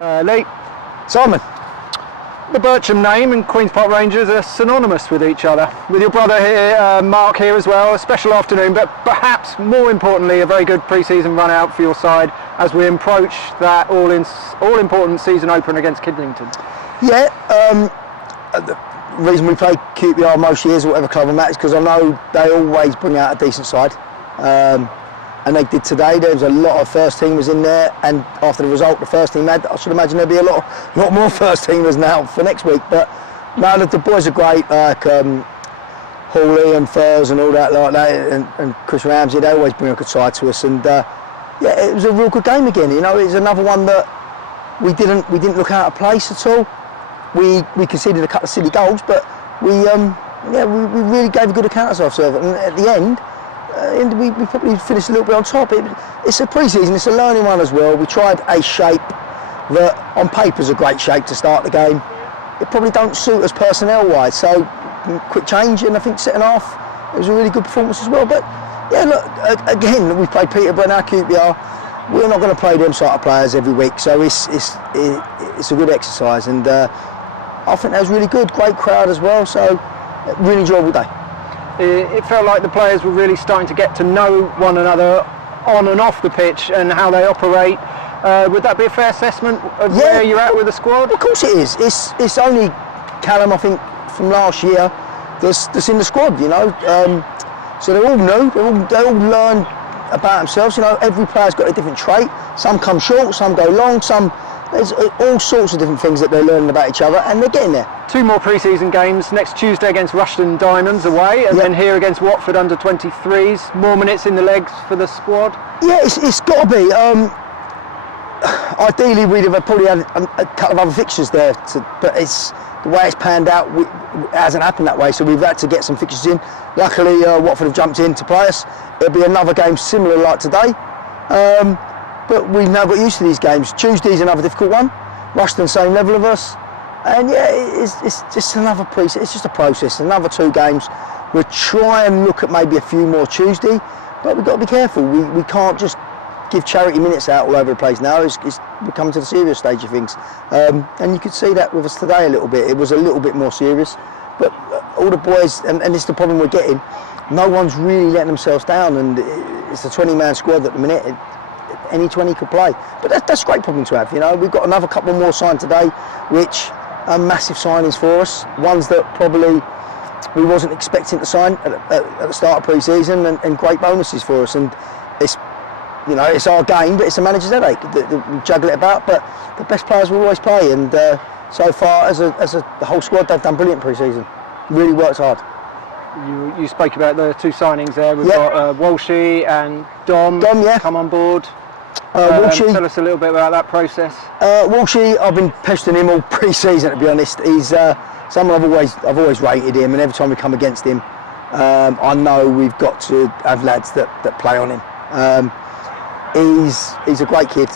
Lee. Simon. The Bircham name and Queen's Park Rangers are synonymous with each other. With your brother here, Mark here as well, a special afternoon, but perhaps more importantly, a very good pre-season run out for your side as we approach that all-important season opener against Kidlington. Yeah, the reason we play QPR most years, or whatever club I'm at, is because I know they always bring out a decent side. And they did today. There was a lot of first teamers in there, and after the result the first team had, I should imagine there'll be a lot more first teamers now for next week. But no, the boys are great, like Hawley and Furs and all that like that, and Chris Ramsey. They always bring a good side to us, and yeah, it was a real good game again. You know, it's another one that we didn't look out of place at all. We conceded a couple of silly goals, but we really gave a good account of ourselves, and at the end. We probably finished a little bit on top. It's a pre-season, it's a learning one as well. We tried a shape that on paper is a great shape to start the game. It probably don't suit us personnel-wise, so quick change, and I think second half it was a really good performance as well. But yeah, look, again, we played Peterborough now, QPR. We're not going to play them sort of players every week, so it's a good exercise, and I think that was really good. Great crowd as well, so really enjoyable day. It felt like the players were really starting to get to know one another on and off the pitch and how they operate. Would that be a fair assessment of where you're at with the squad? Of course it is. It's only Callum, I think, from last year that's in the squad, you know. So they're all new, they all learn about themselves. You know, every player's got a different trait. Some come short, some go long, there's all sorts of different things that they're learning about each other, and they're getting there. 2 more pre-season games, next Tuesday against Rushden Diamonds away, and then here against Watford under 23s. More minutes in the legs for the squad? Yeah, it's got to be. Ideally we'd have probably had a couple of other fixtures there, but it's the way it's panned out, it hasn't happened that way, so we've had to get some fixtures in. Luckily Watford have jumped in to play us. It'll be another game similar like today. But we've now got used to these games. Tuesday's another difficult one. Rushden, same level of us. And yeah, it's just another it's just a process. Another 2 games. We'll try and look at maybe a few more Tuesday, but we've got to be careful. We can't just give charity minutes out all over the place now. We're coming to the serious stage of things. And you could see that with us today a little bit. It was a little bit more serious. But all the boys, and this is the problem we're getting, no one's really letting themselves down, and it's a 20-man squad at the minute. Any 20 could play, but that's a great problem to have. You know, we've got another couple more signed today, which are massive signings for us. Ones that probably we wasn't expecting to sign at the start of pre-season, and great bonuses for us. And it's our game, but it's a manager's headache. We juggle it about, but the best players will always play. And so far, as the whole squad, they've done brilliant pre-season. Really worked hard. You spoke about the 2 signings there. We've got Walshy and Dom come on board. Walshy, tell us a little bit about that process. Walshy, I've been pestering him all pre-season, to be honest. He's someone I've always rated him, and every time we come against him, I know we've got to have lads that play on him. He's a great kid.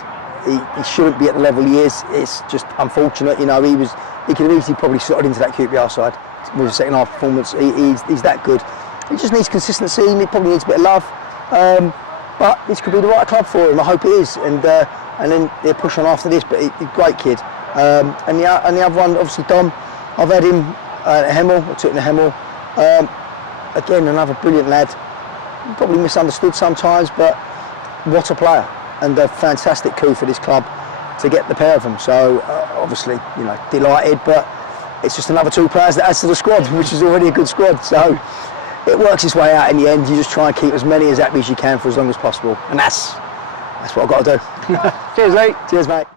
He shouldn't be at the level he is. It's just unfortunate, you know. He could have easily probably slotted into that QPR side with his second half performance. He's that good. He just needs consistency, and he probably needs a bit of love. But this could be the right club for him. I hope it is, and then they'll push on after this. But he's a great kid. And the other one, obviously Dom. I've had him at Hemel. I took him to Hemel. Again, another brilliant lad. Probably misunderstood sometimes, but what a player, and a fantastic coup for this club to get the pair of them. So obviously, you know, delighted. But it's just another 2 players that adds to the squad, which is already a good squad. So. It works its way out in the end. You just try and keep as many as happy as you can for as long as possible, and that's what I've got to do. Cheers, mate. Cheers, mate.